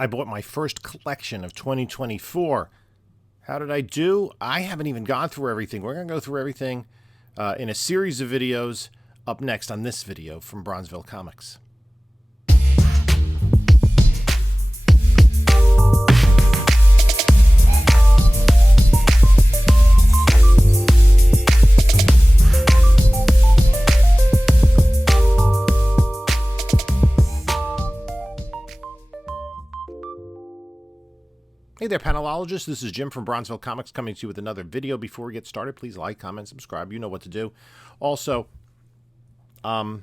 I bought my first collection of 2024. How did I do? I haven't even gone through everything. We're going to go through everything in a series of videos up next on this video from Bronzeville Comics. Hey there, panelologists. This is Jim from Bronzeville Comics coming to you with another video. Before we get started, please like, comment, subscribe. You know what to do. Also, follow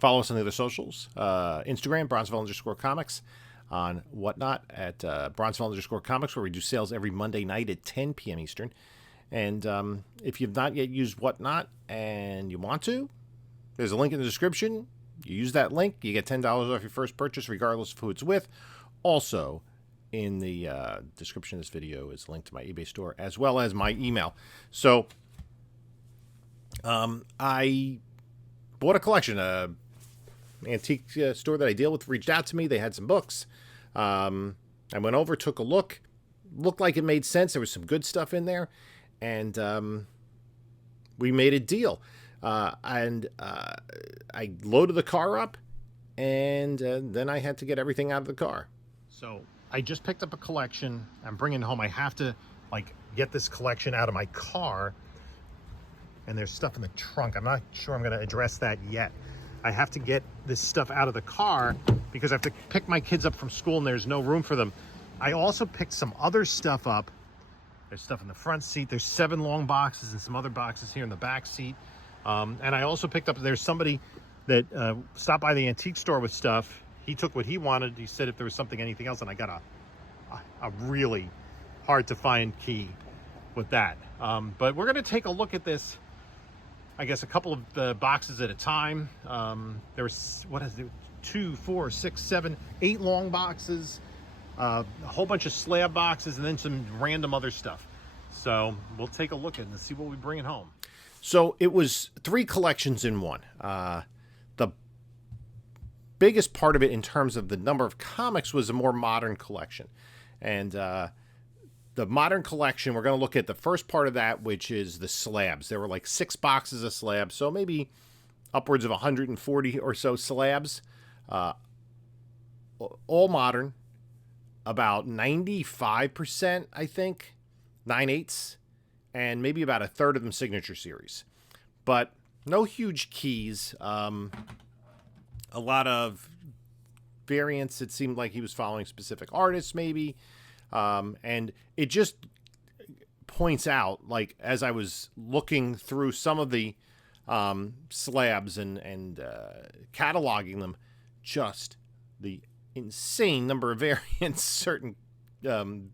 us on the other socials. Instagram, Bronzeville_comics. On Whatnot at Bronzeville_comics, where we do sales every Monday night at 10 p.m. Eastern. And if you've not yet used Whatnot and you want to, there's a link in the description. You use that link, you get $10 off your first purchase, regardless of who it's with. Also, in the description of this video is a link to my eBay store as well as my email. So I bought a collection. Antique store that I deal with reached out to me. They had some books. I went over, took a look. Looked like it made sense. There was some good stuff in there. And we made a deal. I loaded the car up, and then I had to get everything out of the car. So I just picked up a collection. I'm bringing it home. I have to get this collection out of my car, and there's stuff in the trunk. I'm not sure I'm going to address that yet. I have to get this stuff out of the car because I have to pick my kids up from school and there's no room for them. I also picked some other stuff up. There's stuff in the front seat. There's 7 long boxes and some other boxes here in the back seat. And I also picked up, there's somebody that stopped by the antique store with stuff. He took what he wanted. He said if there was anything else, and I got a really hard to find key with that. But we're going to take a look at this, I guess, a couple of boxes at a time. There's, 2, 4, 6, 7, 8 long boxes, a whole bunch of slab boxes, and then some random other stuff. So we'll take a look at it and see what we bring it home. So it was 3 collections in one. The biggest part of it in terms of the number of comics was a more modern collection. And the modern collection, we're going to look at the first part of that, which is the slabs. There were like 6 boxes of slabs, so maybe upwards of 140 or so slabs. All modern, about 95%, I think, 9/8, and maybe about a third of them signature series. But no huge keys. A lot of variants. It seemed like he was following specific artists, maybe. And it just points out, like, as I was looking through some of the slabs and cataloging them, just the insane number of variants certain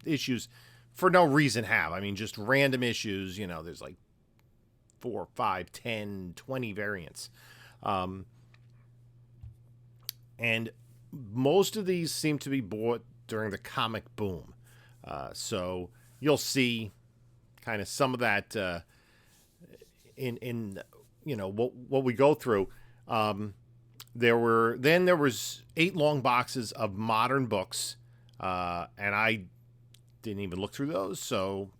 issues for no reason have. I mean, just random issues. You know, there's like 4, 5, 10, 20 variants. And most of these seem to be bought during the comic boom. So you'll see kind of some of that in you know what we go through. There was 8 long boxes of modern books, and I didn't even look through those, so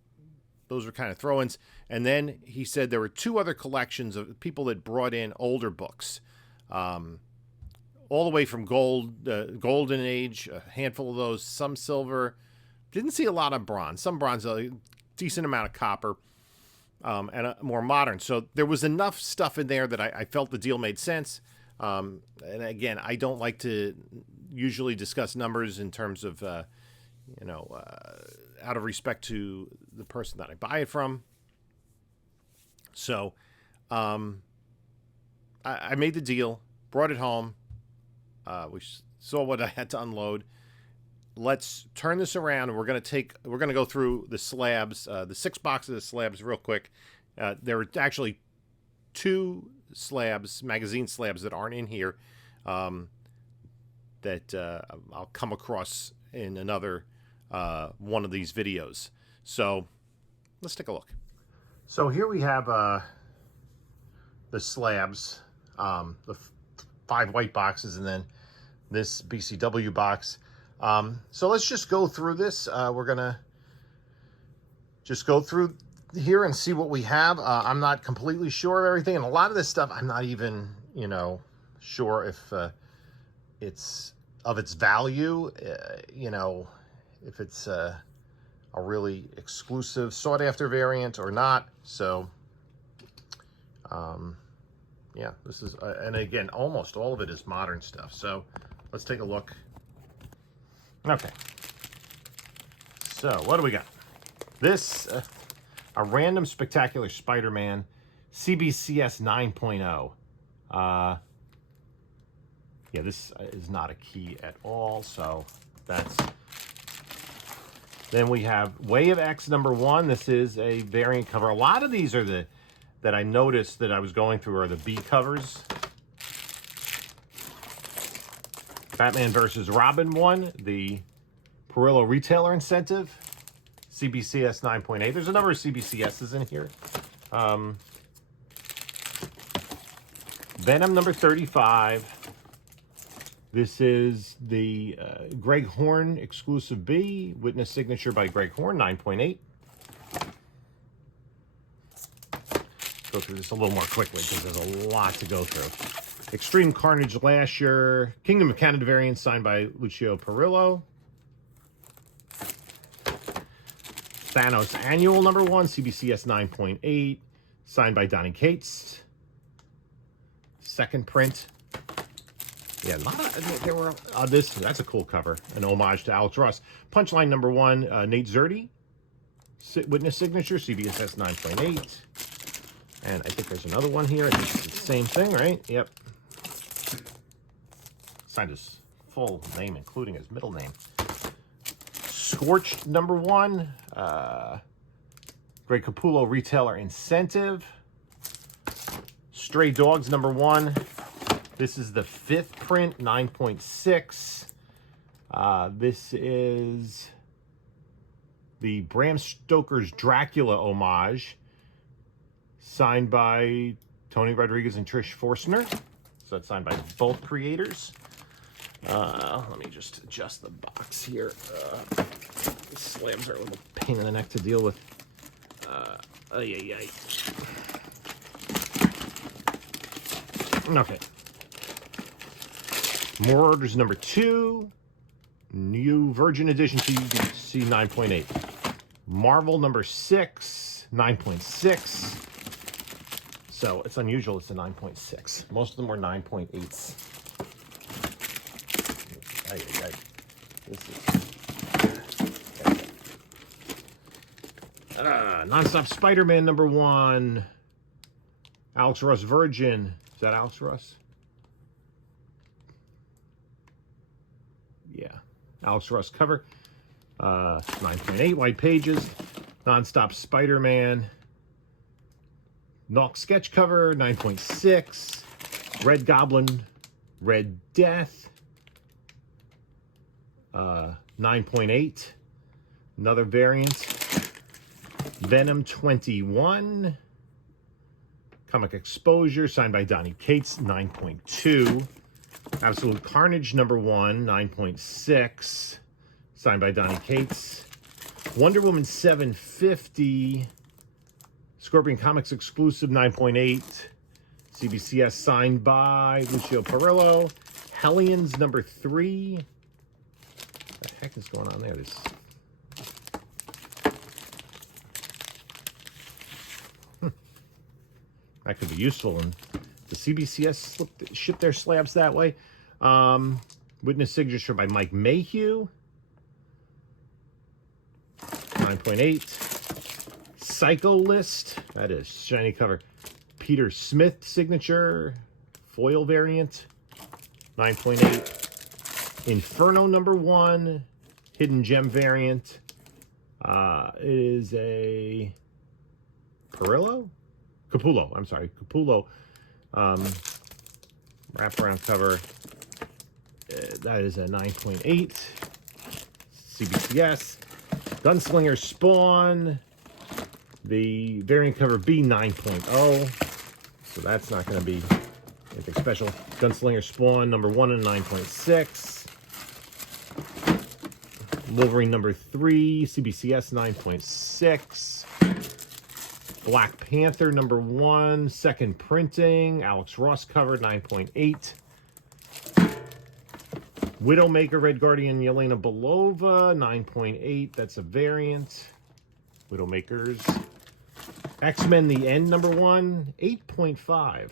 those were kind of throw-ins. And then he said there were 2 other collections of people that brought in older books. All the way from golden age, a handful of those, some silver. Didn't see a lot of bronze. Some bronze, a decent amount of copper, and a more modern. So there was enough stuff in there that I felt the deal made sense. And again, I don't like to usually discuss numbers in terms of, out of respect to the person that I buy it from. So I made the deal, brought it home. We saw what I had to unload. Let's turn this around, and we're going to go through the slabs, the 6 boxes of slabs real quick. There were actually 2 slabs, magazine slabs, that aren't in here, that I'll come across in another one of these videos. So let's take a look. So here we have the slabs, the 5 white boxes, and then this BCW box. So let's just go through this. We're going to just go through here and see what we have. I'm not completely sure of everything. And a lot of this stuff, I'm not even, sure if it's of its value, if it's a really exclusive sought after variant or not. So, yeah, this is, and again, almost all of it is modern stuff. So let's take a look. Okay. So what do we got? This, a random spectacular Spider-Man CBCS 9.0. Yeah, this is not a key at all, so that's... Then we have Way of X #1. This is a variant cover. A lot of these are that I noticed that I was going through are the B covers. Batman vs. Robin 1, the Perillo Retailer Incentive, CBCS 9.8. There's a number of CBCSs in here. Venom number 35. This is the Greg Horn exclusive B, witness signature by Greg Horn, 9.8. Go through this a little more quickly because there's a lot to go through. Extreme Carnage Lasher, Kingdom of Canada variant signed by Lucio Perillo. Thanos Annual #1, CBCS 9.8, signed by Donny Cates. Second print. Yeah, a lot of, there were, that's a cool cover. An homage to Alex Ross. Punchline #1, Nate Zerdy. Witness signature, CBCS 9.8. And I think there's another one here. I think it's the same thing, right? Yep. Signed his full name, including his middle name. Scorched #1. Greg Capullo Retailer Incentive. Stray Dogs #1. This is the 5th print, 9.6. This is the Bram Stoker's Dracula homage, signed by Tony Rodriguez and Trish Forstner. So that's signed by both creators. Let me just adjust the box here. These slabs are a little pain in the neck to deal with. Okay. More Orders #2. New Virgin Edition CBC 9.8. Marvel #6, 9.6. So it's unusual it's a 9.6. Most of them were 9.8s. This is... Nonstop Spider-Man #1. Alex Ross Virgin. Is that Alex Ross? Yeah. Alex Ross cover. 9.8 white pages. Nonstop Spider-Man. Knock sketch cover. 9.6. Red Goblin. Red Death. 9.8. Another variant. Venom 21. Comic Exposure, signed by Donny Cates, 9.2. Absolute Carnage #1, 9.6. Signed by Donny Cates. Wonder Woman 750. Scorpion Comics exclusive, 9.8. CBCS signed by Lucio Perillo. Hellions #3. What the heck is going on there? That could be useful. And the CBCS ship their slabs that way. Witness signature by Mike Mayhew. 9.8. Psycho List. That is shiny cover. Peter Smith signature. Foil variant. 9.8. Inferno #1. Hidden Gem variant. It is a Perillo? Capullo, I'm sorry, Capullo wraparound cover. That is a 9.8. CBCS. Gunslinger Spawn. The variant cover B 9.0. So that's not going to be anything special. Gunslinger Spawn #1 and 9.6. Wolverine number 3, CBCS 9.6. Black Panther number 1, second printing. Alex Ross cover, 9.8. Widowmaker, Red Guardian, Yelena Belova, 9.8. That's a variant. Widowmakers. X-Men The End number 1, 8.5.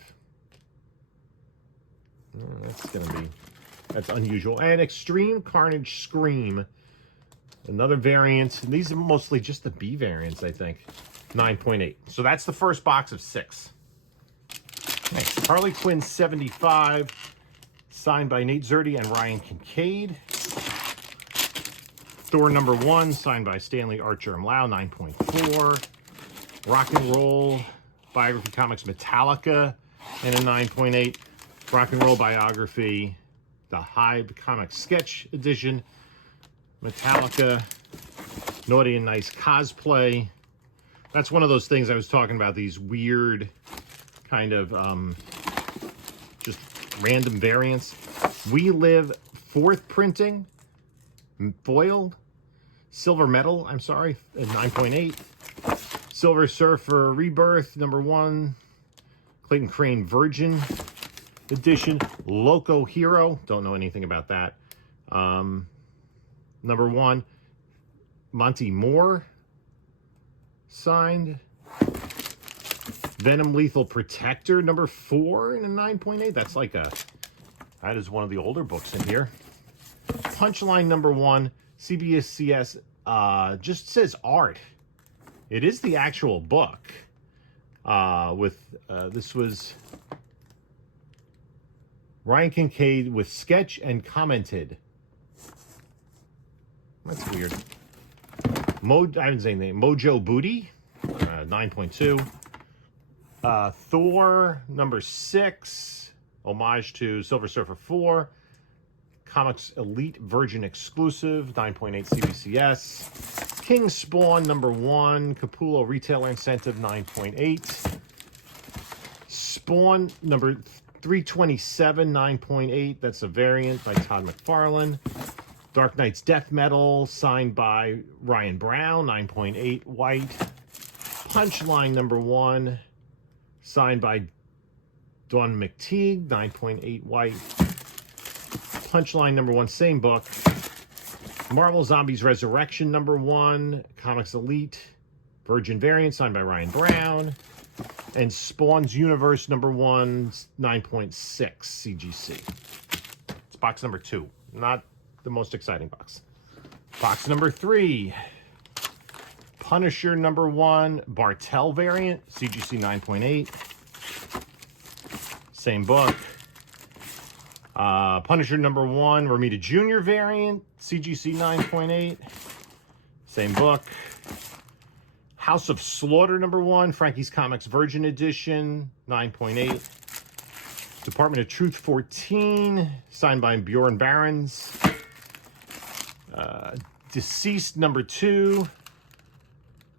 That's unusual. And Extreme Carnage Scream, another variant. And these are mostly just the B variants, I think. 9.8. So that's the first box of 6. Next, Harley Quinn 75, signed by Nate Zerdy and Ryan Kincaid. Thor number 1, signed by Stanley Archer and Lau, 9.4. Rock and Roll Biography Comics Metallica and a 9.8. Rock and Roll Biography, the Hyde Comics Sketch Edition. Metallica, Naughty and Nice Cosplay. That's one of those things I was talking about, these weird kind of just random variants. We Live 4th printing, foiled. Silver Metal, I'm sorry, at 9.8. Silver Surfer Rebirth, number 1. Clayton Crane Virgin Edition. Loco Hero, don't know anything about that. Number 1. Monty Moore, signed. Venom Lethal Protector, number 4 in a 9.8. That's like that is one of the older books in here. Punchline number 1, CBSCS, just says art. It is the actual book. This was Ryan Kincaid with sketch and commented. That's weird. I haven't seen anything. Mojo Booty, 9.2. Thor number 6, homage to Silver Surfer 4. Comics Elite Virgin exclusive, 9.8 CBCS. King Spawn number 1, Capullo Retailer Incentive, 9.8. Spawn number 327, 9.8. That's a variant by Todd McFarlane. Dark Knight's Death Metal, signed by Ryan Brown, 9.8 white. Punchline number 1, signed by Dawn McTeague, 9.8 white. Punchline number 1, same book. Marvel Zombies Resurrection number 1, Comics Elite Virgin variant, signed by Ryan Brown. And Spawn's Universe number 1, 9.6 CGC. It's box number 2. Not the most exciting box. Box number 3. Punisher number 1, Bartel variant, CGC 9.8. Same book. Punisher number 1, Romita Jr. variant, CGC 9.8. Same book. House of Slaughter number 1, Frankie's Comics Virgin Edition, 9.8. Department of Truth 14, signed by Bjorn Barons. Deceased number 2,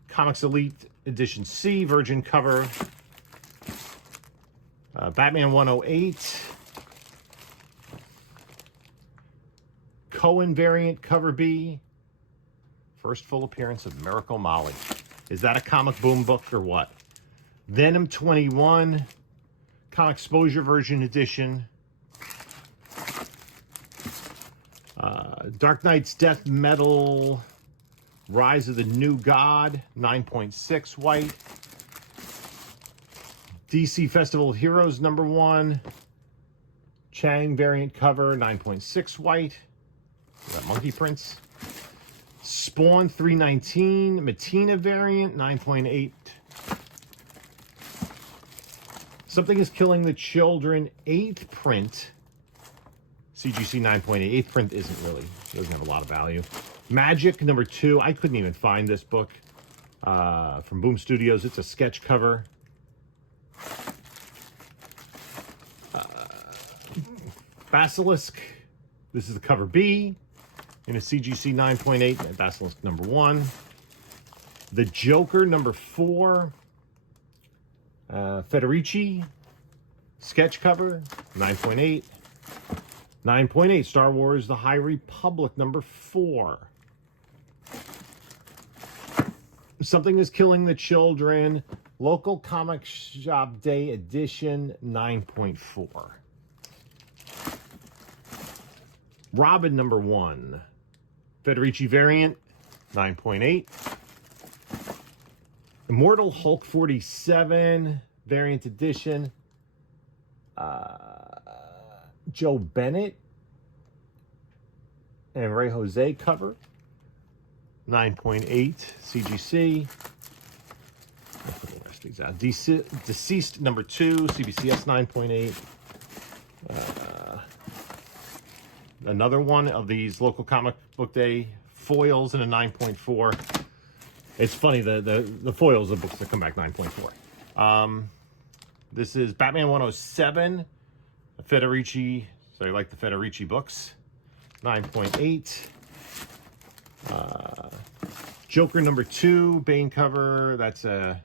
Comics Elite Edition C, Virgin cover. Batman 108. Cohen variant, cover B. First full appearance of Miracle Molly. Is that a Comic Boom book or what? Venom 21, Comic Exposure Version Edition. Dark Knight's Death Metal, Rise of the New God, 9.6 white. DC Festival of Heroes number 1, Chang variant cover, 9.6 white. Got monkey prints. Spawn 319, Matina variant, 9.8. Something is Killing the Children, 8th print. CGC 9.8. 8th print doesn't have a lot of value. Magic number 2. I couldn't even find this book from Boom Studios. It's a sketch cover. Basilisk. This is the cover B in a CGC 9.8. Basilisk number 1. The Joker number 4. Federici. Sketch cover. 9.8. 9.8. Star Wars The High Republic number 4. Something is Killing the Children, Local Comic Shop Day Edition, 9.4. Robin number 1, Federici variant, 9.8. Immortal Hulk 47, variant edition, Joe Bennett and Ray Jose cover, 9.8 CGC. I'll put the rest of these out. Deceased number 2, CBCS, 9.8. Another one of these Local Comic Book Day foils in a 9.4. It's funny, the foils of books that come back 9.4. This is Batman 107, Federici. So I like the Federici books, 9.8. Joker number 2, Bane cover. That's a...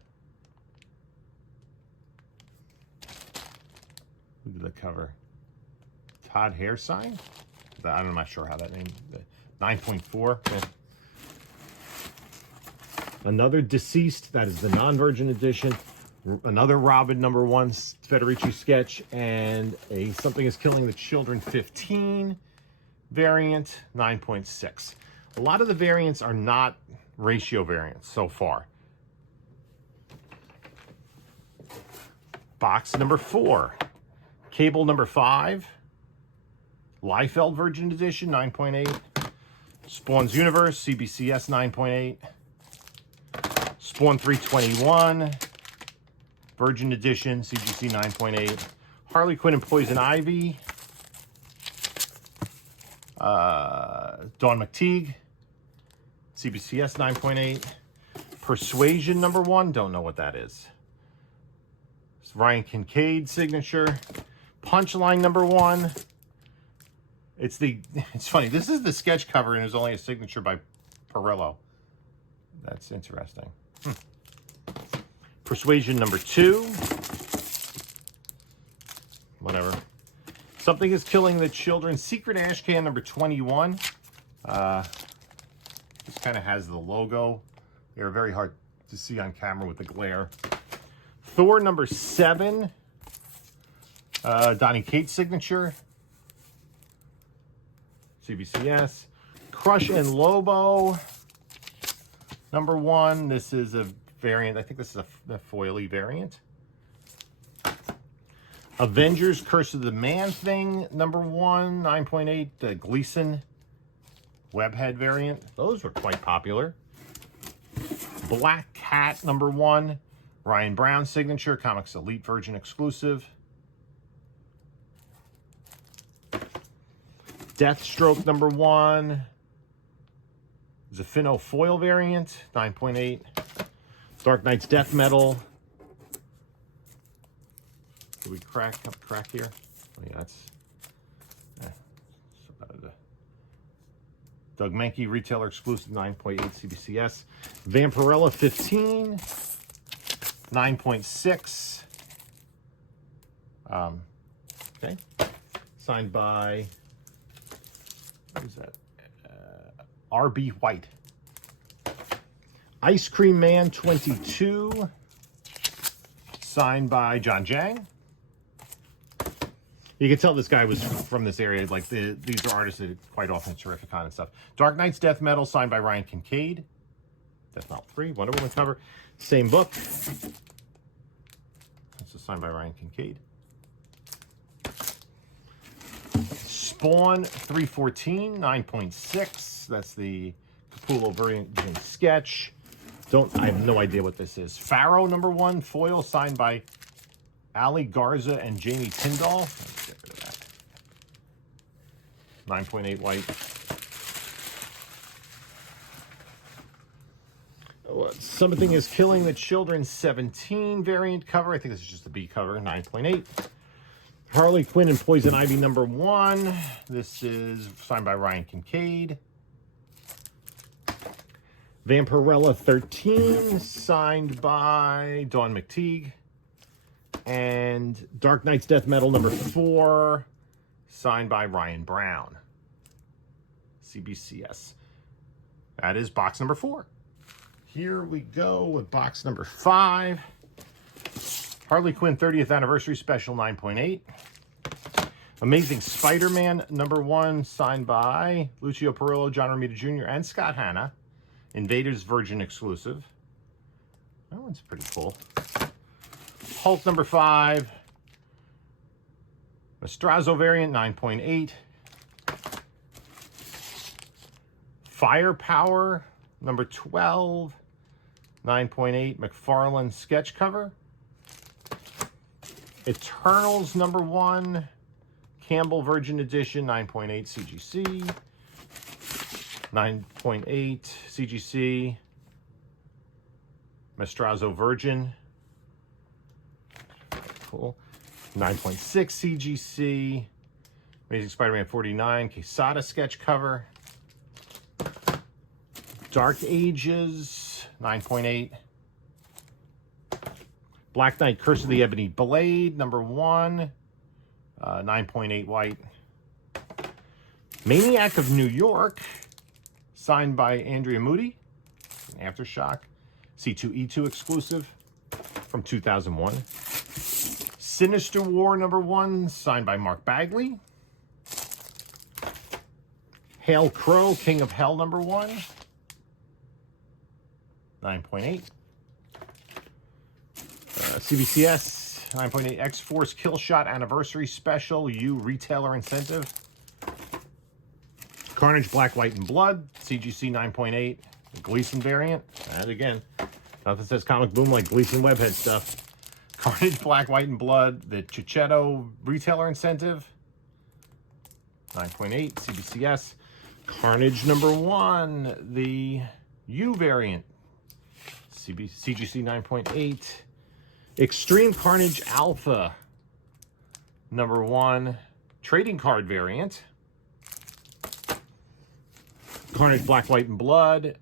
Who did the cover? Todd Hairsine? I'm not sure how that name... 9.4. Yeah. Another Deceased. That is the non-virgin edition. Another Robin number 1 Federici sketch. And a Something is Killing the Children 15 variant, 9.6. A lot of the variants are not ratio variants so far. Box number 4. Cable number 5. Liefeld Virgin Edition, 9.8. Spawn's Universe, CBCS, 9.8. Spawn 321. Virgin Edition, CGC, 9.8. Harley Quinn and Poison Ivy. Dawn McTeague, CBCS, 9.8. Persuasion number 1, don't know what that is. It's Ryan Kincaid signature. Punchline number 1. It's funny, this is the sketch cover and there's only a signature by Perillo. That's interesting. Persuasion number 2. Whatever. Something is Killing the Children, Secret Ashcan number 21. This kind of has the logo. They're very hard to see on camera with the glare. Thor number 7. Donny Cates signature. CBCS. Crush and Lobo number 1. This is a variant. I think this is a foily variant. Avengers Curse of the Man-Thing number 1, 9.8. The Gleason Webhead variant. Those were quite popular. Black Cat number 1. Ryan Brown signature. Comics Elite Virgin exclusive. Deathstroke number 1. Zaffino foil variant, 9.8. Dark Knight's Death Metal. Do we crack here? Oh, yeah, that's about it. Doug Mankey retailer exclusive, 9.8 CBCS. Vampirella 15, 9.6. Okay, signed by, who's that? R.B. White. Ice Cream Man 22, signed by John Jang. You can tell this guy was from this area. Like these are artists that quite often Terrificon and stuff. Dark Knight's Death Metal, signed by Ryan Kincaid. Death Metal 3, Wonder Woman cover. Same book. This is signed by Ryan Kincaid. Spawn 314, 9.6. That's the Capullo Virgin sketch. I have no idea what this is. Pharaoh number 1, foil, signed by Ali Garza and Jamie Tyndall. Let's get rid of that. 9.8 white. Something is Killing the Children 17 variant cover. I think this is just the B cover, 9.8. Harley Quinn and Poison Ivy number 1. This is signed by Ryan Kincaid. Vampirella 13, signed by Dawn McTeague. And Dark Knight's Death Metal number 4, signed by Ryan Brown. CBCS. That is box number 4. Here we go with box number 5. Harley Quinn 30th Anniversary Special 9.8. Amazing Spider-Man number 1, signed by Lucio Perillo, John Romita Jr., and Scott Hanna. Invaders Virgin exclusive. That one's pretty cool. Hulk number 5. Mastrazo variant 9.8. Firepower number 12. 9.8 McFarlane sketch cover. Eternals number 1. Campbell Virgin Edition 9.8 CGC. 9.8 CGC. Mastrazo Virgin. Cool. 9.6 CGC. Amazing Spider-Man 49 Quesada sketch cover. Dark Ages 9.8. Black Knight Curse of the Ebony Blade number 1. 9.8 white. Maniac of New York, signed by Andrea Moody. Aftershock. C2E2 exclusive from 2001. Sinister War number 1, signed by Mark Bagley. Hail Crow, King of Hell number 1. 9.8. CBCS 9.8 X-Force Killshot Anniversary Special, retailer incentive. Carnage Black, White, and Blood, CGC 9.8, Gleason variant. And again, nothing says comic boom like Gleason Webhead stuff. Carnage Black, White, and Blood, the Chichetto retailer incentive. 9.8 CBCS. Carnage number 1, the U variant. CGC 9.8. Extreme Carnage Alpha number 1, trading card variant. Carnage Black, White, and Blood.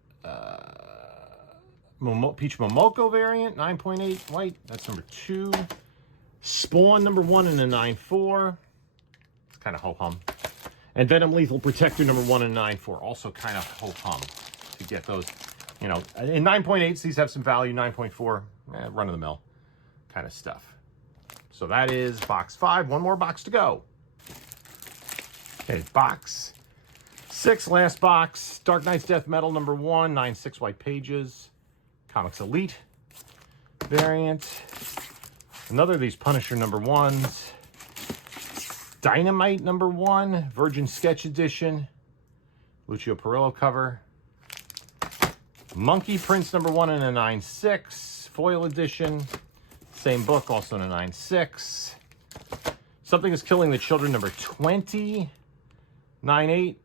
Peach Momoko variant, 9.8 white. That's number 2. Spawn number 1 in a 9.4. It's kind of ho-hum. And Venom Lethal Protector number 1 in 9.4. Also kind of ho-hum to get those. You know, in 9.8s, these have some value. 9.4, run-of-the-mill kind of stuff. So that is box 5. One more box to go. Okay, box 6, last box. Dark Knight's Death Metal number 1, 9.6 white pages. Comics Elite variant. Another of these Punisher number 1s. Dynamite number 1, Virgin Sketch Edition. Lucio Perillo cover. Monkey Prince number 1 in a 9.6 foil edition. Same book, also in a 9.6. Something is Killing the Children number 20. 9.8.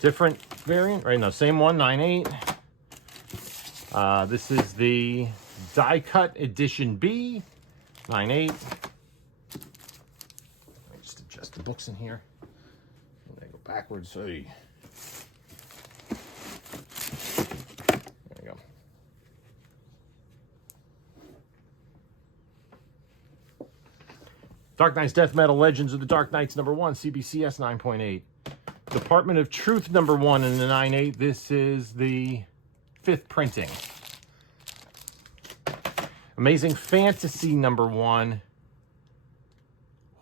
Different variant, right? No, same one, 9.8. This is the die cut edition B, 9.8. Let me just adjust the books in here. I'm gonna go backwards. So there we go. Dark Knight's Death Metal Legends of the Dark Knights number 1, CBCS 9.8. Department of Truth number 1 in the 9.8. This is the 5th printing. Amazing Fantasy number 1.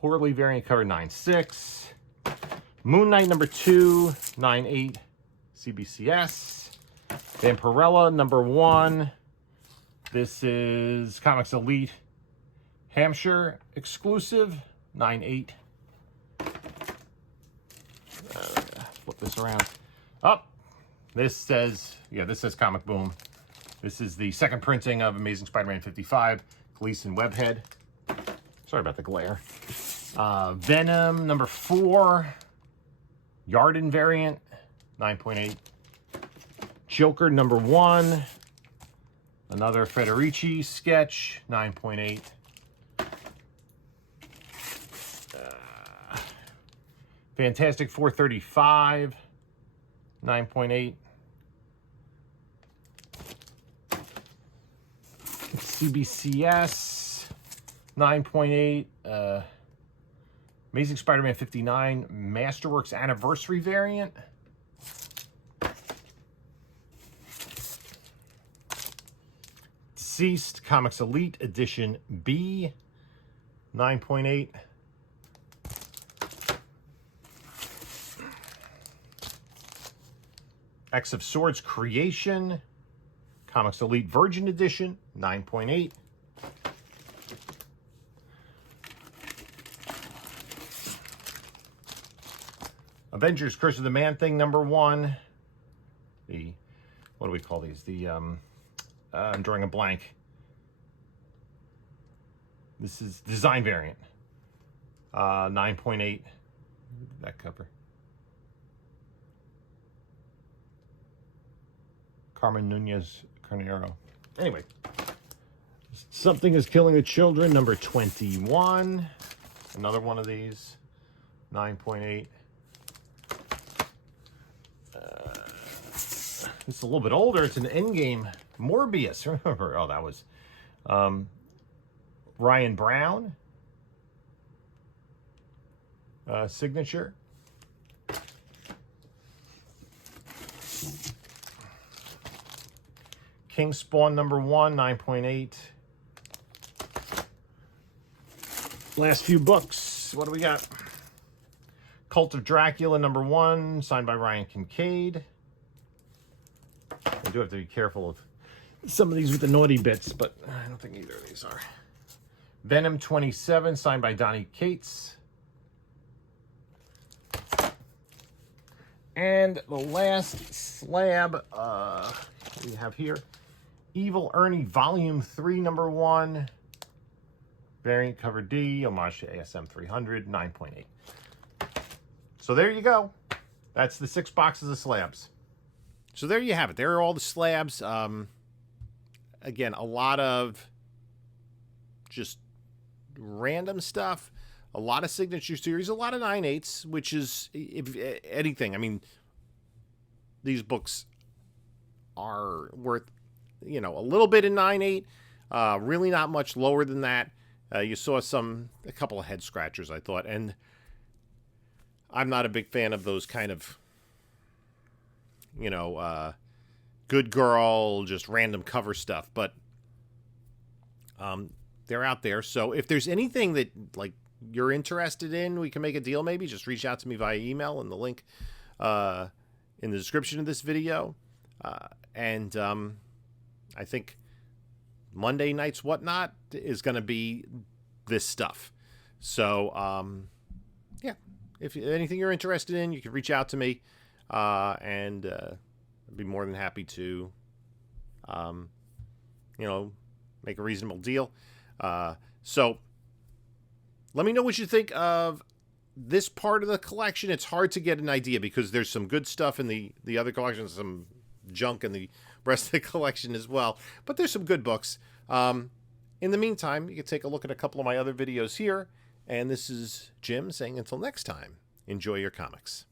Horley variant cover 9.6. Moon Knight number 2, 9.8 CBCS. Vampirella number 1. This is Comics Elite Hampshire exclusive, 9.8. Flip this around. Oh, this says, this says Comic Boom. This is the 2nd printing of Amazing Spider-Man 55, Gleason Webhead. Sorry about the glare. Venom number 4, Yarden variant, 9.8. Joker number 1, another Federici sketch, 9.8. Fantastic 435, 9.8. CBCS, 9.8. Amazing Spider-Man 59 Masterworks Anniversary variant. Deceased Comics Elite Edition B, 9.8. X of Swords Creation Comics Elite Virgin Edition, 9.8. Avengers Curse of the Man-Thing #1. The, what do we call these? The, I'm drawing a blank. This is design variant. 9.8. That cover. Carmen Nunez Carnero. Anyway. Something is Killing the Children, #21. Another one of these. 9.8. It's a little bit older. It's an Endgame Morbius. Remember? Oh, that was Ryan Brown. Signature. King Spawn #1, 9.8. Last few books. What do we got? Cult of Dracula #1, signed by Ryan Kincaid. I do have to be careful of some of these with the naughty bits, but I don't think either of these are. Venom 27, signed by Donnie Cates. And the last slab we have here, Evil Ernie Volume 3, #1. Variant cover D, homage to ASM 300, 9.8. So there you go. That's the 6 boxes of slabs. So there you have it. There are all the slabs. Again, a lot of just random stuff. A lot of signature series. A lot of 9/8s, which is, if anything, I mean, these books are worth, you know, a little bit in 9/8. Really not much lower than that. You saw a couple of head scratchers, I thought. And I'm not a big fan of those kind of, you know, good girl, just random cover stuff. But they're out there. So if there's anything that, like, you're interested in, we can make a deal maybe. Just reach out to me via email in the link in the description of this video. And I think Monday night's Whatnot is going to be this stuff. So, yeah. If anything you're interested in, you can reach out to me. And I'd be more than happy to, you know, make a reasonable deal. So let me know what you think of this part of the collection. It's hard to get an idea because there's some good stuff in the other collection, some junk in the rest of the collection as well. But there's some good books. In the meantime, you can take a look at a couple of my other videos here. And this is Jim saying until next time, enjoy your comics.